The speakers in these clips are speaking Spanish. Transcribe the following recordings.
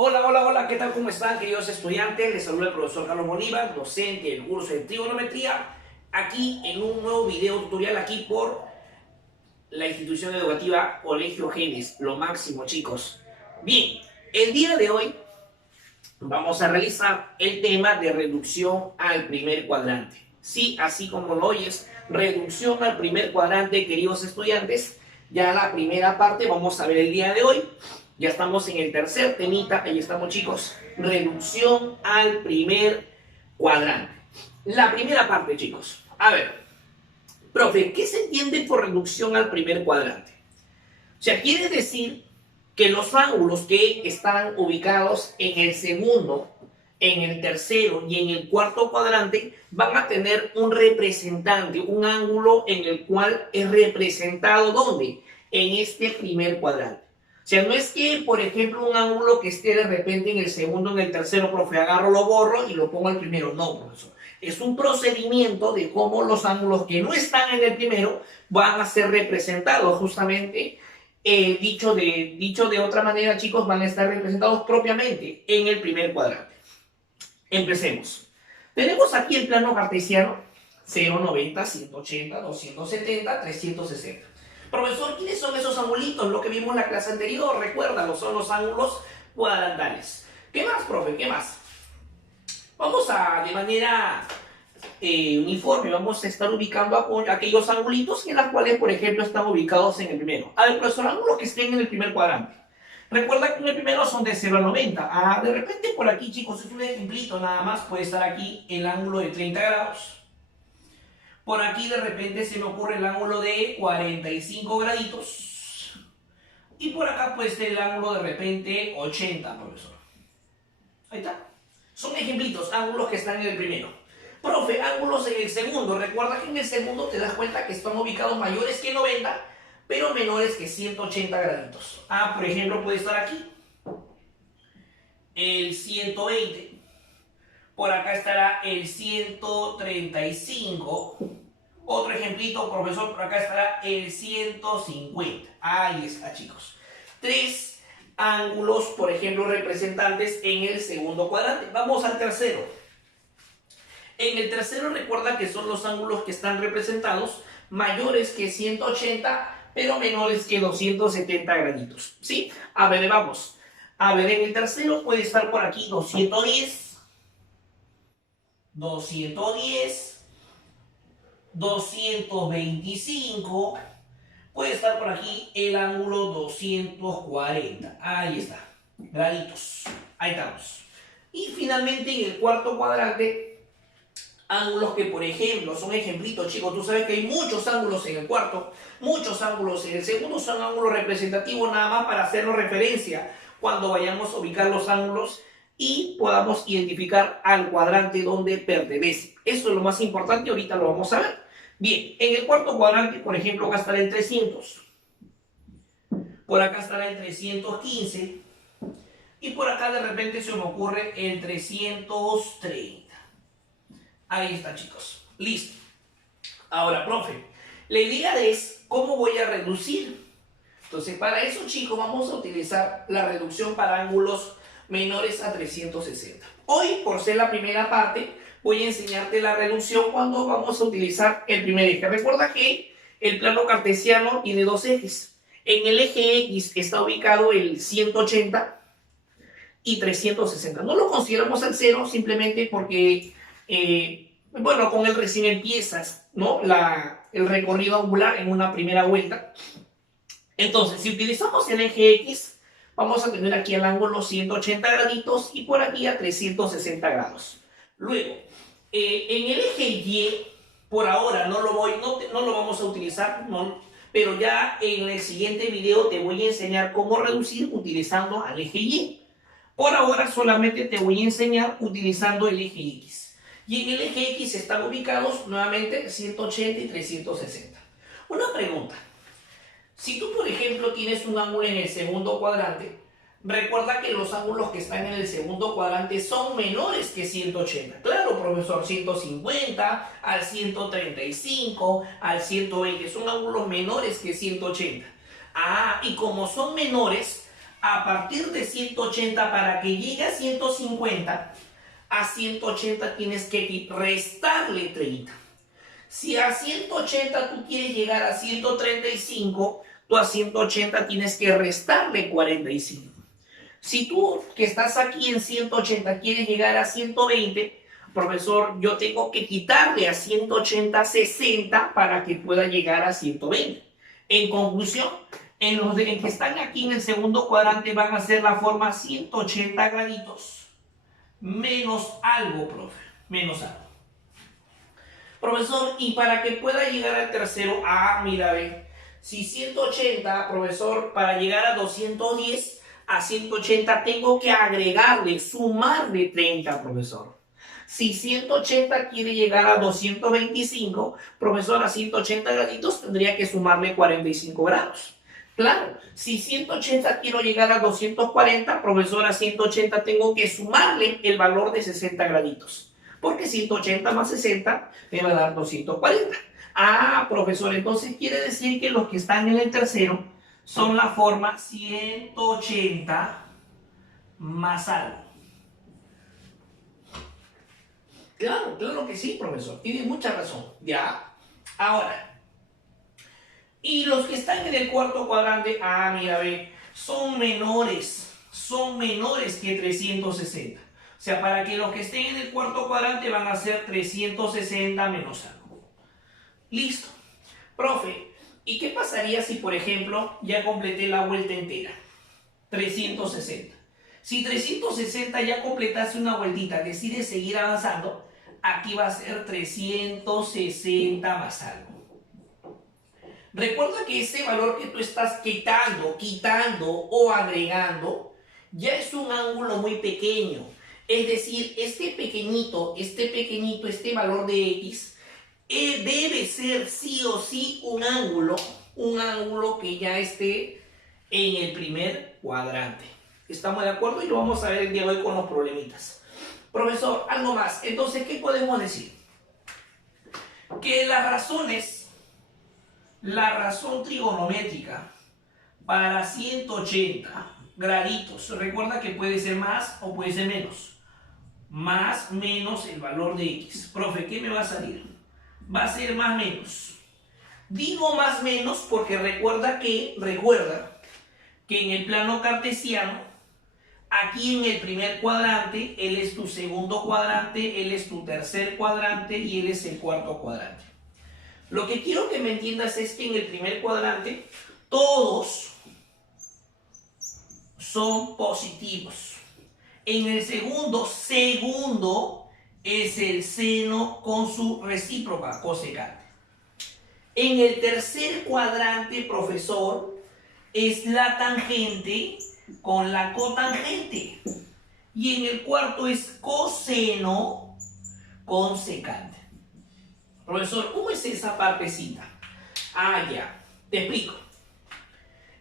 Hola, hola, hola, ¿qué tal? ¿Cómo están, queridos estudiantes? Les saluda el profesor Carlos Bolívar, docente del curso de trigonometría, aquí en un nuevo video tutorial aquí por la institución educativa Colegio Genes, lo máximo, chicos. Bien, el día de hoy vamos a realizar el tema de reducción al primer cuadrante. Sí, así como lo oyes, reducción al primer cuadrante, queridos estudiantes. Ya la primera parte vamos a ver el día de hoy. Ya estamos en el tercer temita, ahí estamos, chicos. Reducción al primer cuadrante. La primera parte, chicos. A ver, profe, ¿qué se entiende por reducción al primer cuadrante? O sea, quiere decir que los ángulos que están ubicados en el segundo, en el tercero y en el cuarto cuadrante van a tener un representante, un ángulo en el cual es representado, ¿dónde? En este primer cuadrante. O sea, no es que, por ejemplo, un ángulo que esté de repente en el segundo, en el tercero, profe, agarro, lo borro y lo pongo al primero. No, profesor. Es un procedimiento de cómo los ángulos que no están en el primero van a ser representados justamente dicho de otra manera, chicos, van a estar representados propiamente en el primer cuadrante. Empecemos. Tenemos aquí el plano cartesiano 0, 90, 180, 270, 360. Profesor, ¿quiénes son esos angulitos? Lo que vimos en la clase anterior, recuérdalo, son los ángulos cuadrantales. ¿Qué más, profe? ¿Qué más? Vamos a, de manera uniforme, vamos a estar ubicando aquellos angulitos en los cuales, por ejemplo, están ubicados en el primero. A ver, profesor, ángulos que estén en el primer cuadrante. Recuerda que en el primero son de 0 a 90. De repente por aquí, chicos, es un ejemplito nada más. Puede estar aquí el ángulo de 30 grados. Por aquí de repente se me ocurre el ángulo de 45 graditos. Y por acá puede estar el ángulo de repente 80, profesor. Ahí está. Son ejemplitos, ángulos que están en el primero. Profe, ángulos en el segundo. Recuerda que en el segundo te das cuenta que están ubicados mayores que 90, pero menores que 180 graditos. Por ejemplo, puede estar aquí el 120. Por acá estará el 135. Otro ejemplito, profesor, por acá estará el 150. Ahí está, chicos. Tres ángulos, por ejemplo, representantes en el segundo cuadrante. Vamos al tercero. En el tercero recuerda que son los ángulos que están representados mayores que 180, pero menores que 270 graditos. ¿Sí? A ver, vamos. A ver, en el tercero puede estar por aquí 210, 210, 225. Puede estar por aquí el ángulo 240. Ahí está. Graditos. Ahí estamos. Y finalmente en el cuarto cuadrante, ángulos que, por ejemplo, son ejemplitos, chicos. Tú sabes que hay muchos ángulos en el cuarto, muchos ángulos en el segundo. Son ángulos representativos nada más para hacernos referencia cuando vayamos a ubicar los ángulos y podamos identificar al cuadrante donde pertenece. Eso es lo más importante, ahorita lo vamos a ver. Bien, en el cuarto cuadrante, por ejemplo, acá estará el 300. Por acá estará el 315. Y por acá de repente se me ocurre el 330. Ahí está, chicos. Listo. Ahora, profe, la idea es cómo voy a reducir. Entonces, para eso, chicos, vamos a utilizar la reducción para ángulos menores a 360. Hoy, por ser la primera parte, voy a enseñarte la reducción cuando vamos a utilizar el primer eje. Recuerda que el plano cartesiano tiene dos ejes. En el eje X está ubicado el 180 y 360. No lo consideramos al cero simplemente porque, bueno, con él recién empiezas, ¿no? El recorrido angular en una primera vuelta. Entonces, si utilizamos el eje X, vamos a tener aquí el ángulo 180 graditos y por aquí a 360 grados. Luego, en el eje Y, por ahora no lo vamos a utilizar, no, pero ya en el siguiente video te voy a enseñar cómo reducir utilizando al eje Y. Por ahora solamente te voy a enseñar utilizando el eje X. Y en el eje X están ubicados nuevamente 180 y 360. Una pregunta. Si tú, por ejemplo, tienes un ángulo en el segundo cuadrante, recuerda que los ángulos que están en el segundo cuadrante son menores que 180. Claro, profesor, 150, al 135, al 120. Son ángulos menores que 180. Y como son menores, A partir de 180, para que llegue a 150, a 180 tienes que restarle 30. Si a 180 tú quieres llegar a 135, tú a 180 tienes que restarle 45. Si tú que estás aquí en 180 quieres llegar a 120, profesor, yo tengo que quitarle a 180 60 para que pueda llegar a 120. En conclusión, en los que están aquí en el segundo cuadrante van a ser la forma 180 graditos menos algo, profe, menos algo. Profesor, y para que pueda llegar al tercero, mira, ve, si 180, profesor, para llegar a 210, a 180 tengo que agregarle, sumarle 30, profesor. Si 180 quiere llegar a 225, profesor, a 180 graditos tendría que sumarle 45 grados. Claro, si 180 quiero llegar a 240, profesor, a 180 tengo que sumarle el valor de 60 graditos. Porque 180 más 60 me va a dar 240. Profesor, entonces quiere decir que los que están en el tercero son la forma 180 más algo. Claro que sí, profesor. Tiene mucha razón. Ya. Ahora. Y los que están en el cuarto cuadrante, mira, ve, son menores que 360. O sea, para que los que estén en el cuarto cuadrante van a ser 360 menos algo. Listo. Profe, ¿y qué pasaría si, por ejemplo, ya completé la vuelta entera? 360. Si 360 ya completaste una vueltita, decides seguir avanzando, aquí va a ser 360 más algo. Recuerda que ese valor que tú estás quitando o agregando, ya es un ángulo muy pequeño. Es decir, este pequeñito, este valor de X, debe ser sí o sí un ángulo que ya esté en el primer cuadrante. ¿Estamos de acuerdo? Y lo vamos a ver el día de hoy con los problemitas. Profesor, algo más. Entonces, ¿qué podemos decir? Que la razón trigonométrica para 180 graditos, recuerda que puede ser más o puede ser menos. Más menos el valor de X. Profe, ¿qué me va a salir? Va a ser más menos. Digo más menos porque recuerda que en el plano cartesiano, aquí en el primer cuadrante, él es tu segundo cuadrante, él es tu tercer cuadrante y él es el cuarto cuadrante. Lo que quiero que me entiendas es que en el primer cuadrante todos son positivos. En el segundo es el seno con su recíproca, cosecante. En el tercer cuadrante, profesor, es la tangente con la cotangente. Y en el cuarto es coseno con secante. Profesor, ¿cómo es esa partecita? Ya, te explico.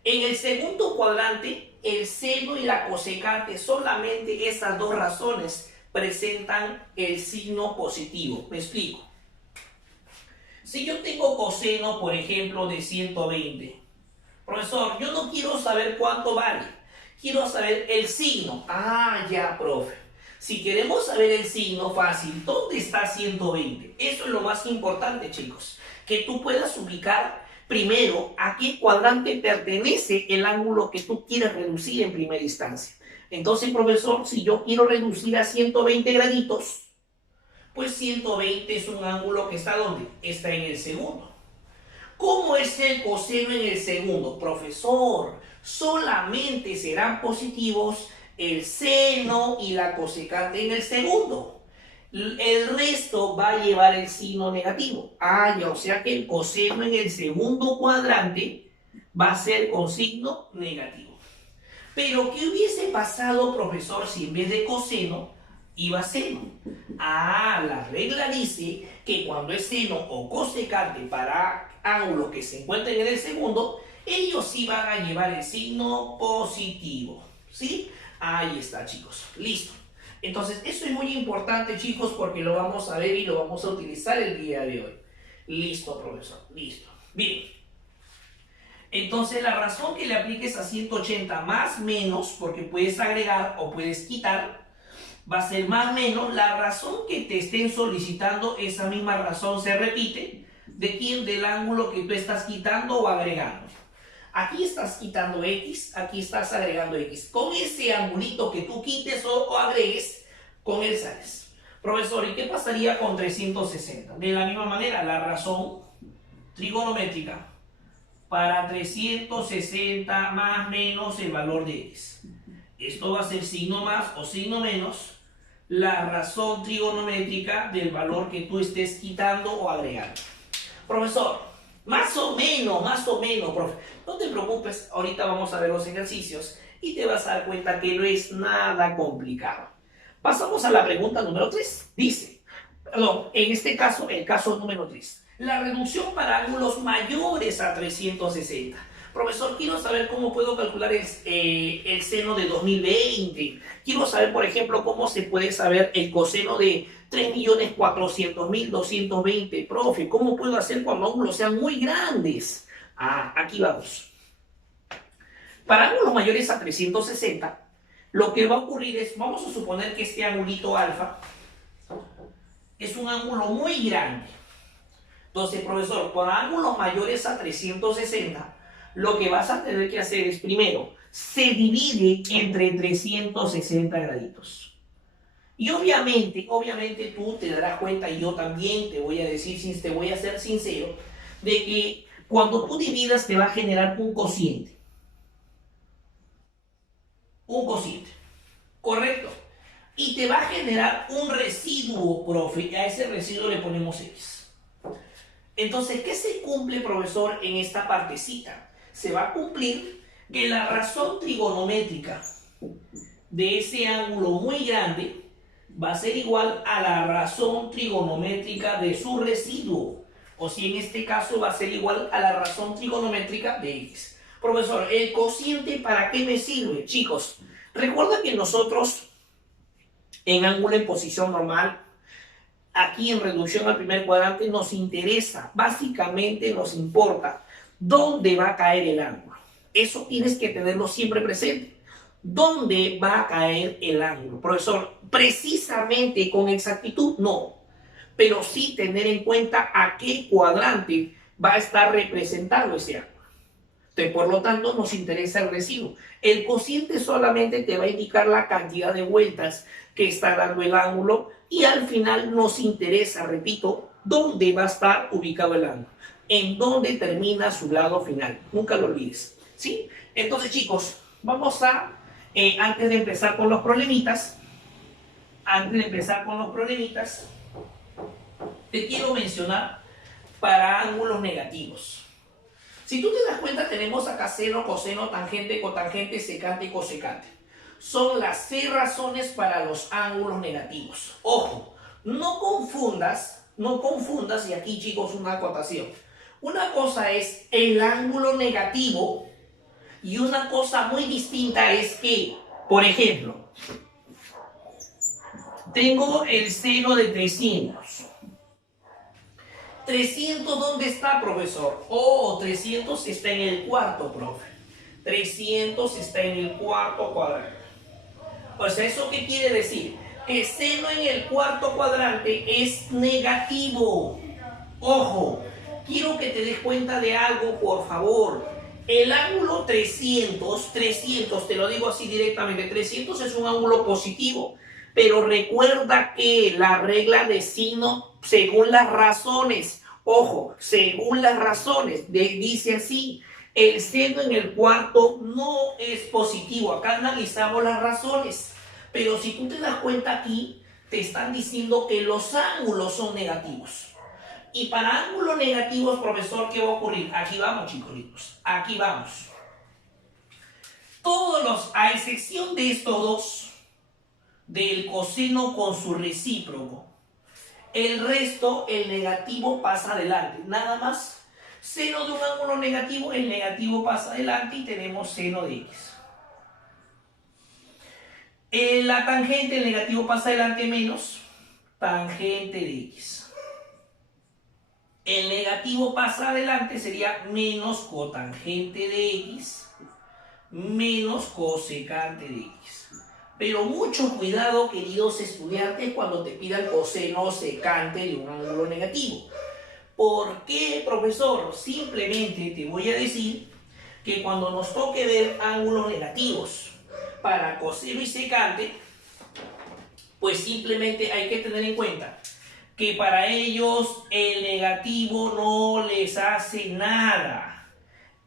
En el segundo cuadrante, el seno y la cosecante, solamente esas dos razones presentan el signo positivo. Me explico. Si yo tengo coseno, por ejemplo, de 120, profesor, yo no quiero saber cuánto vale, quiero saber el signo. Ya, profe. Si queremos saber el signo, fácil, ¿dónde está 120? Eso es lo más importante, chicos, que tú puedas ubicar primero a qué cuadrante pertenece el ángulo que tú quieres reducir en primera instancia. Entonces, profesor, si yo quiero reducir a 120 graditos, pues 120 es un ángulo que está ¿dónde? Está en el segundo. ¿Cómo es el coseno en el segundo? Profesor, solamente serán positivos el seno y la cosecante en el segundo. El resto va a llevar el signo negativo. O sea que el coseno en el segundo cuadrante va a ser con signo negativo. Pero, ¿qué hubiese pasado, profesor, si en vez de coseno iba seno? La regla dice que cuando es seno o cosecante para ángulos que se encuentren en el segundo, ellos sí van a llevar el signo positivo. ¿Sí? Ahí está, chicos. Listo. Entonces, eso es muy importante, chicos, porque lo vamos a ver y lo vamos a utilizar el día de hoy. Listo, profesor. Listo. Bien. Entonces la razón que le apliques a 180 más menos, porque puedes agregar o puedes quitar, va a ser más menos la razón que te estén solicitando. Esa misma razón se repite. ¿De quién? Del ángulo que tú estás quitando o agregando. Aquí estás quitando X, aquí estás agregando X. Con ese angulito que tú quites o agregues, con él sales. Profesor, ¿y qué pasaría con 360? De la misma manera, la razón trigonométrica para 360 más menos el valor de X. Esto va a ser signo más o signo menos la razón trigonométrica del valor que tú estés quitando o agregando. Profesor, más o menos, profe. No te preocupes, ahorita vamos a ver los ejercicios y te vas a dar cuenta que no es nada complicado. Pasamos a la pregunta número 3. Dice, perdón, en este caso, el caso número 3. La reducción para ángulos mayores a 360. Profesor, quiero saber cómo puedo calcular el seno de 2020. Quiero saber, por ejemplo, cómo se puede saber el coseno de 3.400.220. Profe, ¿cómo puedo hacer cuando ángulos sean muy grandes? Aquí vamos. Para ángulos mayores a 360, lo que va a ocurrir es, vamos a suponer que este angulito alfa es un ángulo muy grande. Entonces, profesor, para ángulos mayores a 360, lo que vas a tener que hacer es, primero, se divide entre 360 graditos. Y obviamente tú te darás cuenta, y yo también te voy a decir, te voy a ser sincero, de que cuando tú dividas te va a generar un cociente. Un cociente, correcto. Y te va a generar un residuo, profe. A ese residuo le ponemos X. Entonces, ¿qué se cumple, profesor, en esta partecita? Se va a cumplir que la razón trigonométrica de ese ángulo muy grande va a ser igual a la razón trigonométrica de su residuo. O si en este caso va a ser igual a la razón trigonométrica de X. Profesor, ¿el cociente para qué me sirve? Chicos, recuerda que nosotros en ángulo en posición normal, aquí en reducción al primer cuadrante, nos interesa, básicamente nos importa dónde va a caer el ángulo. Eso tienes que tenerlo siempre presente. ¿Dónde va a caer el ángulo? Profesor, precisamente con exactitud no, pero sí tener en cuenta a qué cuadrante va a estar representado ese ángulo. Entonces, por lo tanto, nos interesa el residuo. El cociente solamente te va a indicar la cantidad de vueltas que está dando el ángulo y al final nos interesa, repito, dónde va a estar ubicado el ángulo, en dónde termina su lado final. Nunca lo olvides, ¿sí? Entonces, chicos, vamos a, antes de empezar con los problemitas, te quiero mencionar para ángulos negativos. Si tú te das cuenta, tenemos acá seno, coseno, tangente, cotangente, secante y cosecante. Son las 6 razones para los ángulos negativos. Ojo, no confundas, y aquí, chicos, una acotación. Una cosa es el ángulo negativo y una cosa muy distinta es que, por ejemplo, tengo el seno de 300. 300, ¿dónde está, profesor? 300 está en el cuarto, profe. 300 está en el cuarto cuadrante. O sea, ¿eso qué quiere decir? Que seno en el cuarto cuadrante es negativo. Ojo, quiero que te des cuenta de algo, por favor. El ángulo 300, te lo digo así directamente, 300 es un ángulo positivo. Pero recuerda que la regla de signo, según las razones, ojo, según las razones, dice así, el seno en el cuarto no es positivo. Acá analizamos las razones. Pero si tú te das cuenta aquí, te están diciendo que los ángulos son negativos. Y para ángulos negativos, profesor, ¿qué va a ocurrir? Aquí vamos, chicos, aquí vamos. Todos los, a excepción de estos dos, del coseno con su recíproco, el resto, el negativo pasa adelante, nada más. Seno de un ángulo negativo, el negativo pasa adelante y tenemos seno de X. La tangente, el negativo pasa adelante menos tangente de X. El negativo pasa adelante, sería menos cotangente de x menos cosecante de x. Pero mucho cuidado, queridos estudiantes, cuando te pida el coseno secante de un ángulo negativo. ¿Por qué, profesor? Simplemente te voy a decir que cuando nos toque ver ángulos negativos para coseno y secante, pues simplemente hay que tener en cuenta que para ellos el negativo no les hace nada.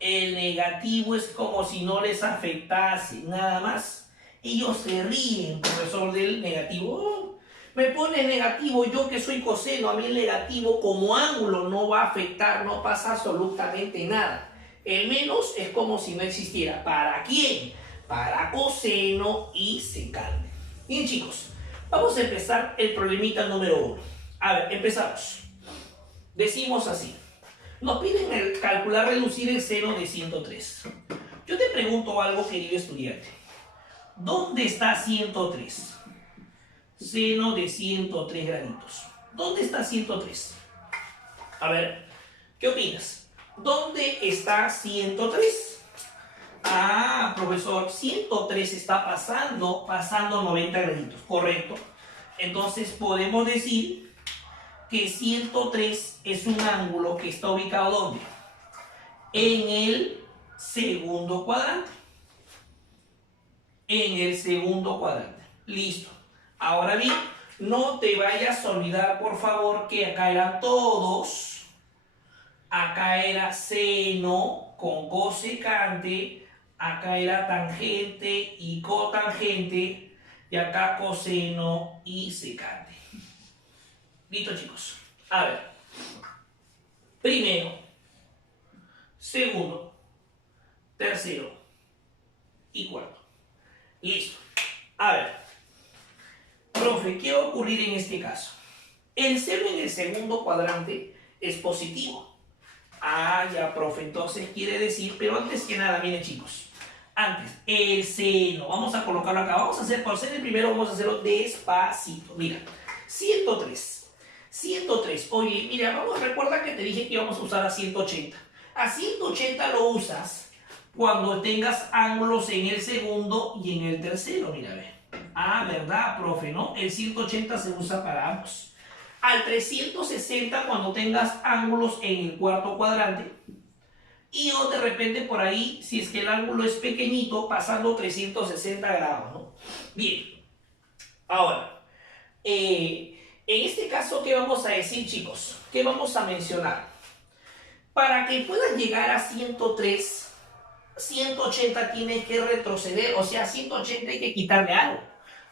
El negativo es como si no les afectase, nada más. Ellos se ríen, profesor, del negativo. Oh, me pone negativo, yo que soy coseno, a mí el negativo como ángulo no va a afectar, no pasa absolutamente nada. El menos es como si no existiera. ¿Para quién? Para coseno y secante. Bien, chicos, vamos a empezar el problemita número 1. A ver, empezamos. Decimos así. Nos piden calcular, reducir el seno de 103. Yo te pregunto algo, querido estudiante. ¿Dónde está 103? Seno de 103 graditos. ¿Dónde está 103? A ver, ¿qué opinas? ¿Dónde está 103? Ah, profesor, 103 está pasando 90 graditos, correcto. Entonces podemos decir que 103 es un ángulo que está ubicado ¿dónde? En el segundo cuadrante. En el segundo cuadrante. Listo. Ahora bien, no te vayas a olvidar, por favor, que acá eran todos. Acá era seno con cosecante. Acá era tangente y cotangente. Y acá coseno y secante. Listo, chicos. A ver. Primero, segundo, tercero y cuarto. Listo. A ver. Profe, ¿qué va a ocurrir en este caso? El seno en el segundo cuadrante es positivo. Ah, ya, profe. Entonces quiere decir, pero antes que nada, miren, chicos. Antes, el seno. Vamos a colocarlo acá. Vamos a hacer, por ser el primero, vamos a hacerlo despacito. Mira, 103. 103, oye, mira, recuerda que te dije que íbamos a usar a 180. A 180 lo usas cuando tengas ángulos en el segundo y en el tercero, mira, ve. Ah, ¿verdad, profe? ¿No? El 180 se usa para ambos. Al 360 cuando tengas ángulos en el cuarto cuadrante. Y o de repente por ahí, si es que el ángulo es pequeñito, pasando 360 grados, ¿no? Bien. Ahora, en este caso, ¿qué vamos a decir, chicos? ¿Qué vamos a mencionar? Para que puedas llegar a 103, 180 tienes que retroceder, o sea, 180 hay que quitarle algo.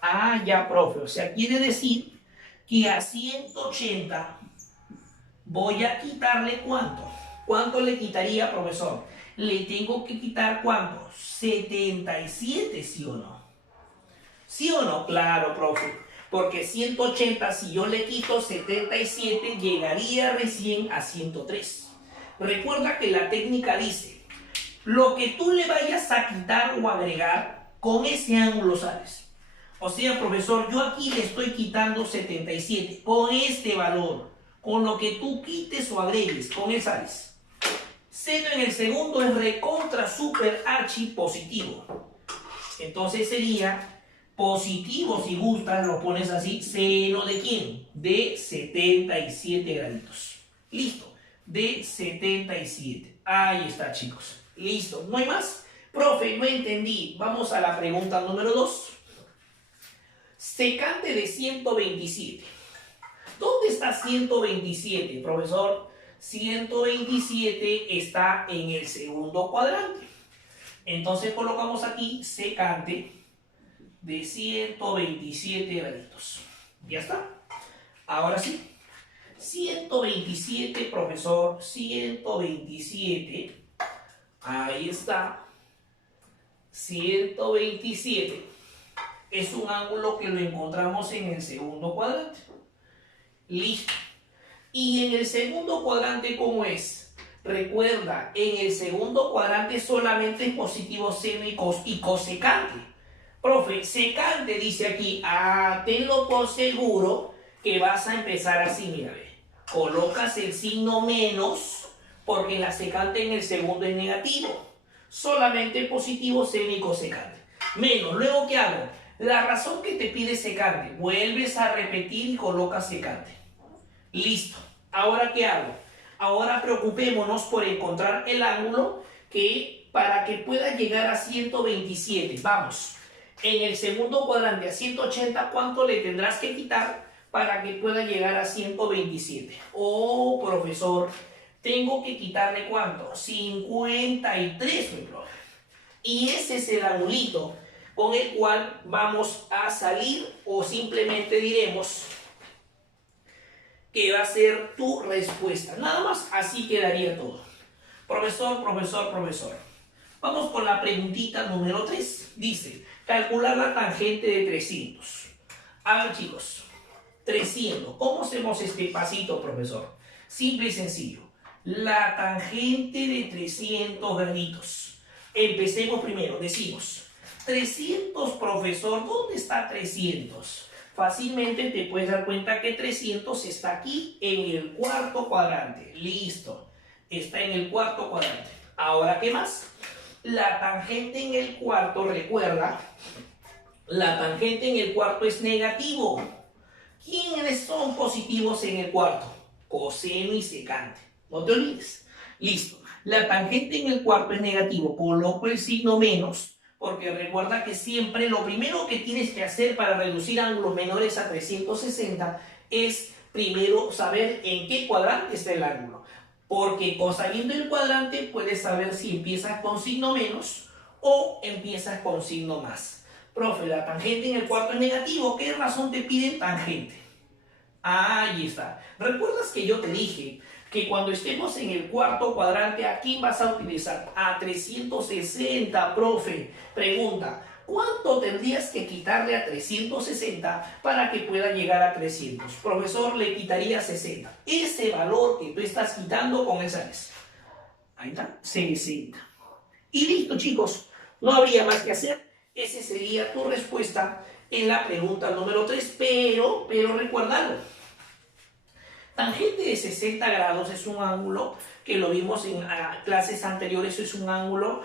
Ah, ya, profe, o sea, quiere decir que a 180 voy a quitarle ¿cuánto? ¿Cuánto le quitaría, profesor? Le tengo que quitar ¿cuánto? 77, ¿sí o no? ¿Sí o no? Claro, profe. Porque 180, si yo le quito 77, llegaría recién a 103. Recuerda que la técnica dice, lo que tú le vayas a quitar o agregar, con ese ángulo sales. O sea, profesor, yo aquí le estoy quitando 77, con este valor, con lo que tú quites o agregues, con él sales. Seno en el segundo es recontra super archi positivo. Entonces sería positivo, si gustas, lo pones así, seno de ¿quién? De 77 graditos. Listo, de 77. Ahí está, chicos. Listo, ¿no hay más? Profe, no entendí. Vamos a la pregunta número 2. Secante de 127. ¿Dónde está 127, profesor? 127 está en el segundo cuadrante. Entonces colocamos aquí secante de 127 graditos. ¿Ya está? Ahora sí. 127, profesor. 127. Ahí está. 127. Es un ángulo que lo encontramos en el segundo cuadrante. Listo. Y en el segundo cuadrante, ¿cómo es? Recuerda, en el segundo cuadrante solamente es positivo seno y cosecante. Profe, secante dice aquí, tenlo por seguro que vas a empezar así, mira, ve. Colocas el signo menos porque la secante en el segundo es negativo. Solamente positivo seno y cosecante. Menos, luego ¿qué hago? La razón que te pide secante, vuelves a repetir y colocas secante. Listo. ¿Ahora qué hago? Ahora preocupémonos por encontrar el ángulo que para que pueda llegar a 127. Vamos. En el segundo cuadrante a 180, ¿cuánto le tendrás que quitar para que pueda llegar a 127? Oh, profesor, tengo que quitarle ¿cuánto? 53, mi profe. Y ese es el angulito con el cual vamos a salir, o simplemente diremos que va a ser tu respuesta. Nada más, así quedaría todo. Profesor, profesor, profesor. Vamos con la preguntita número 3. Dice, calcular la tangente de 300. A ver, chicos, 300. ¿Cómo hacemos este pasito, profesor? Simple y sencillo. La tangente de 300 graditos. Empecemos primero, decimos 300, profesor. ¿Dónde está 300? Fácilmente te puedes dar cuenta que 300 está aquí en el cuarto cuadrante. Listo. Está en el cuarto cuadrante. Ahora, ¿qué más? La tangente en el cuarto, recuerda, la tangente en el cuarto es negativo. ¿Quiénes son positivos en el cuarto? Coseno y secante. No te olvides. Listo. La tangente en el cuarto es negativo. Coloco el signo menos, porque recuerda que siempre lo primero que tienes que hacer para reducir ángulos menores a 360 es primero saber en qué cuadrante está el ángulo. Porque sabiendo el cuadrante puedes saber si empiezas con signo menos o empiezas con signo más. Profe, la tangente en el cuarto es negativo. ¿Qué razón te piden tangente? Ahí está. ¿Recuerdas que yo te dije que cuando estemos en el cuarto cuadrante, ¿a quién vas a utilizar? A 360, profe. Pregunta, ¿cuánto tendrías que quitarle a 360 para que pueda llegar a 300? Profesor, le quitaría 60. Ese valor que tú estás quitando con esa es. Ahí está, 60. Y listo, chicos. No habría más que hacer. Esa sería tu respuesta en la pregunta número 3. Pero recuérdalo. Tangente de 60 grados es un ángulo que lo vimos en clases anteriores. Es un ángulo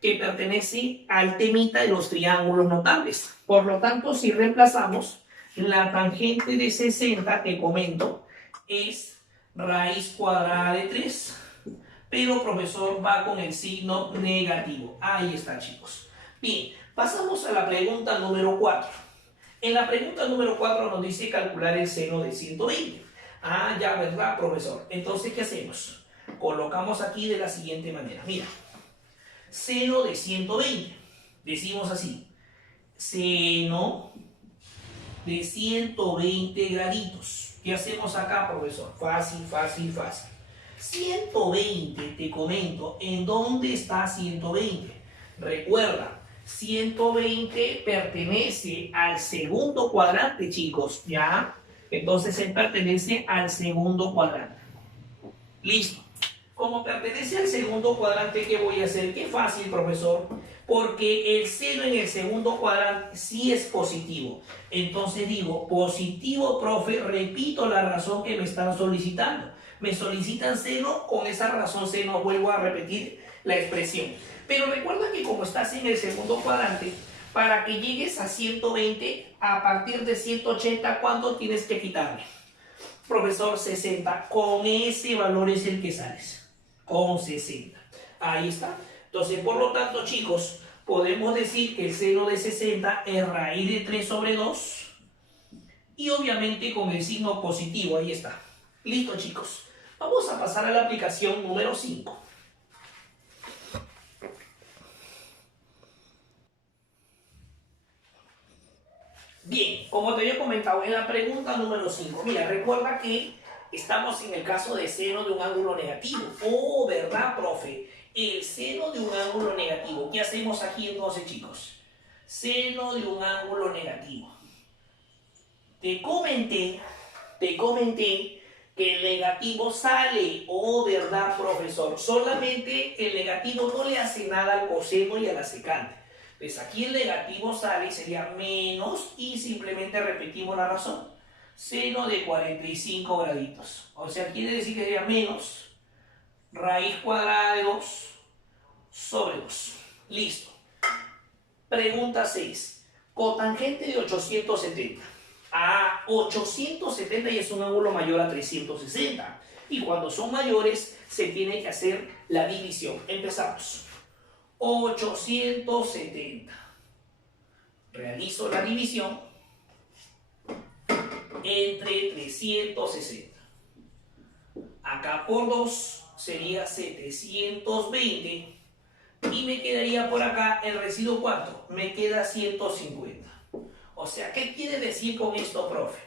que pertenece al temita de los triángulos notables. Por lo tanto, si reemplazamos, la tangente de 60, te comento, es raíz cuadrada de 3. Pero, profesor, va con el signo negativo. Ahí está, chicos. Bien, pasamos a la pregunta número 4. En la pregunta número 4 nos dice calcular el seno de 120. Ah, ya, ¿verdad, profesor? Entonces, ¿qué hacemos? Colocamos aquí de la siguiente manera. Mira, seno de 120. Decimos así, seno de 120 graditos. ¿Qué hacemos acá, profesor? Fácil, fácil, fácil. 120, te comento, ¿en dónde está 120? Recuerda, 120 pertenece al segundo cuadrante, chicos, ¿ya? Entonces él pertenece al segundo cuadrante. Listo. Como pertenece al segundo cuadrante, ¿qué voy a hacer? Qué fácil, profesor. Porque el seno en el segundo cuadrante sí es positivo. Entonces digo, positivo, profe, repito la razón que me están solicitando. Me solicitan seno, con esa razón seno vuelvo a repetir la expresión. Pero recuerda que como estás en el segundo cuadrante, para que llegues a 120, a partir de 180, ¿cuánto tienes que quitarle? Profesor, 60. Con ese valor es el que sales. Con 60. Ahí está. Entonces, por lo tanto, chicos, podemos decir que el seno de 60 es raíz de 3 sobre 2. Y obviamente con el signo positivo. Ahí está. Listo, chicos. Vamos a pasar a la aplicación número 5. Bien, como te había comentado en la pregunta número 5, mira, recuerda que estamos en el caso de seno de un ángulo negativo. Oh, ¿verdad, profe? El seno de un ángulo negativo. ¿Qué hacemos aquí entonces, chicos? Seno de un ángulo negativo. Te comenté que el negativo sale. Oh, ¿verdad, profesor? Solamente el negativo no le hace nada al coseno y a la secante. Pues aquí el negativo sale y sería menos y simplemente repetimos la razón. seno de 45 graditos. O sea, quiere decir que sería menos raíz cuadrada de 2 sobre 2. Listo. Pregunta 6. Cotangente de 870. 870 y es un ángulo mayor a 360. Y cuando son mayores, se tiene que hacer la división. Empezamos. 870. Realizo la división entre 360. Acá por 2 sería 720. Y me quedaría por acá el residuo, ¿cuánto? Me queda 150. O sea, ¿qué quiere decir con esto, profe?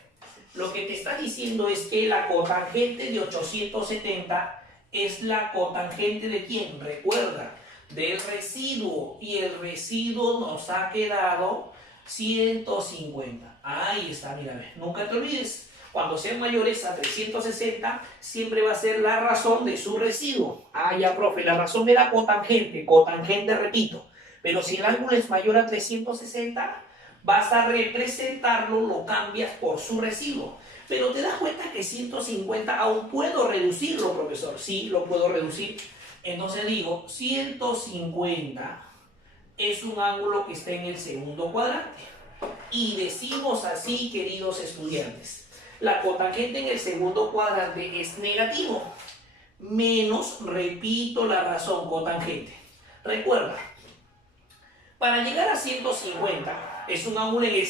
Lo que te está diciendo es que la cotangente de 870 es la cotangente ¿de quién? Recuerda, del residuo. Y el residuo nos ha quedado 150. Ahí está, mira, ve. Nunca te olvides. Cuando sean mayores a 360, siempre va a ser la razón de su residuo. Ya, profe, la razón era cotangente. Cotangente, repito. Pero si el ángulo es mayor a 360, vas a representarlo, lo cambias por su residuo. Pero te das cuenta que 150 aún puedo reducirlo, profesor. Sí, lo puedo reducir. Entonces digo, 150 es un ángulo que está en el segundo cuadrante. Y decimos así, queridos estudiantes. La cotangente en el segundo cuadrante es negativo. Menos, repito la razón, cotangente. Recuerda, para llegar a 150 es un ángulo en el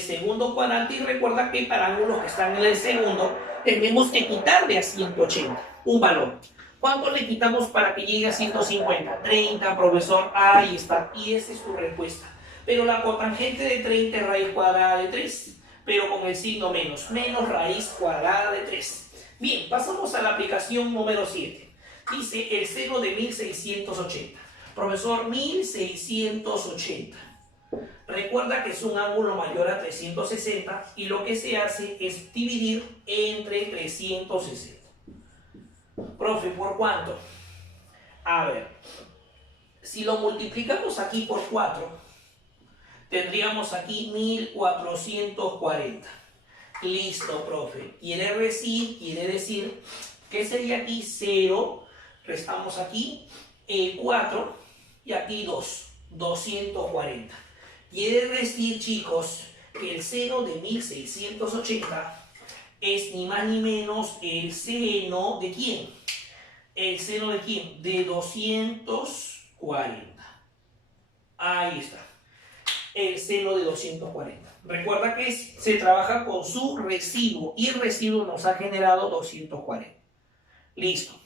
segundo cuadrante. Y recuerda que para ángulos que están en el segundo tenemos que quitarle a 180 un valor. ¿Cuánto le quitamos para que llegue a 150? 30, profesor. Ahí está. Y esa es tu respuesta. Pero la cotangente de 30 es raíz cuadrada de 3. Pero con el signo menos. Menos raíz cuadrada de 3. Bien, pasamos a la aplicación número 7. Dice el seno de 1680. Profesor, 1680. Recuerda que es un ángulo mayor a 360 y lo que se hace es dividir entre 360. Profe, ¿por cuánto? A ver, si lo multiplicamos aquí por 4, tendríamos aquí 1440. Listo, profe. Quiere decir que sería aquí 0, restamos aquí 4 y aquí 2, 240. Quiere decir, chicos, que el seno de 1680 es ni más ni menos el seno ¿de quién? ¿El seno de quién? De 240. Ahí está. El seno de 240. Recuerda que se trabaja con su residuo y el residuo nos ha generado 240. Listo.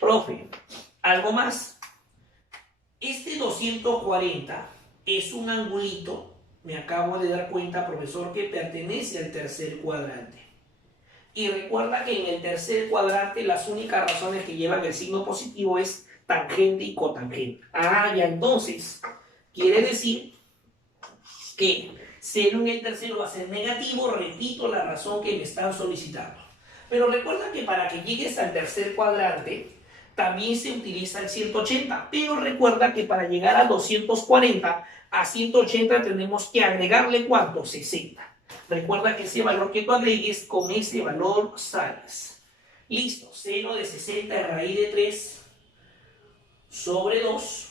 Profe, ¿algo más? Este 240 es un angulito, me acabo de dar cuenta, profesor, que pertenece al tercer cuadrante. Y recuerda que en el tercer cuadrante las únicas razones que llevan el signo positivo es tangente y cotangente. Ya entonces, quiere decir que 0 en el tercero va a ser negativo. Repito la razón que me están solicitando. Pero recuerda que para que llegues al tercer cuadrante, también se utiliza el 180. Pero recuerda que para llegar a 240, a 180 tenemos que agregarle ¿cuánto? 60. Recuerda que ese valor que tú agregues, con ese valor sales. Listo. Seno de 60 es raíz de 3 sobre 2.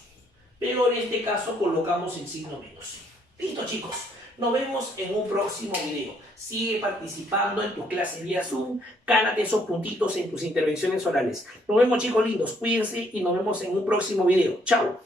Pero en este caso colocamos el signo menos. Listo, chicos. Nos vemos en un próximo video. Sigue participando en tu clase vía Zoom. Gánate esos puntitos en tus intervenciones orales. Nos vemos, chicos lindos. Cuídense y nos vemos en un próximo video. Chao.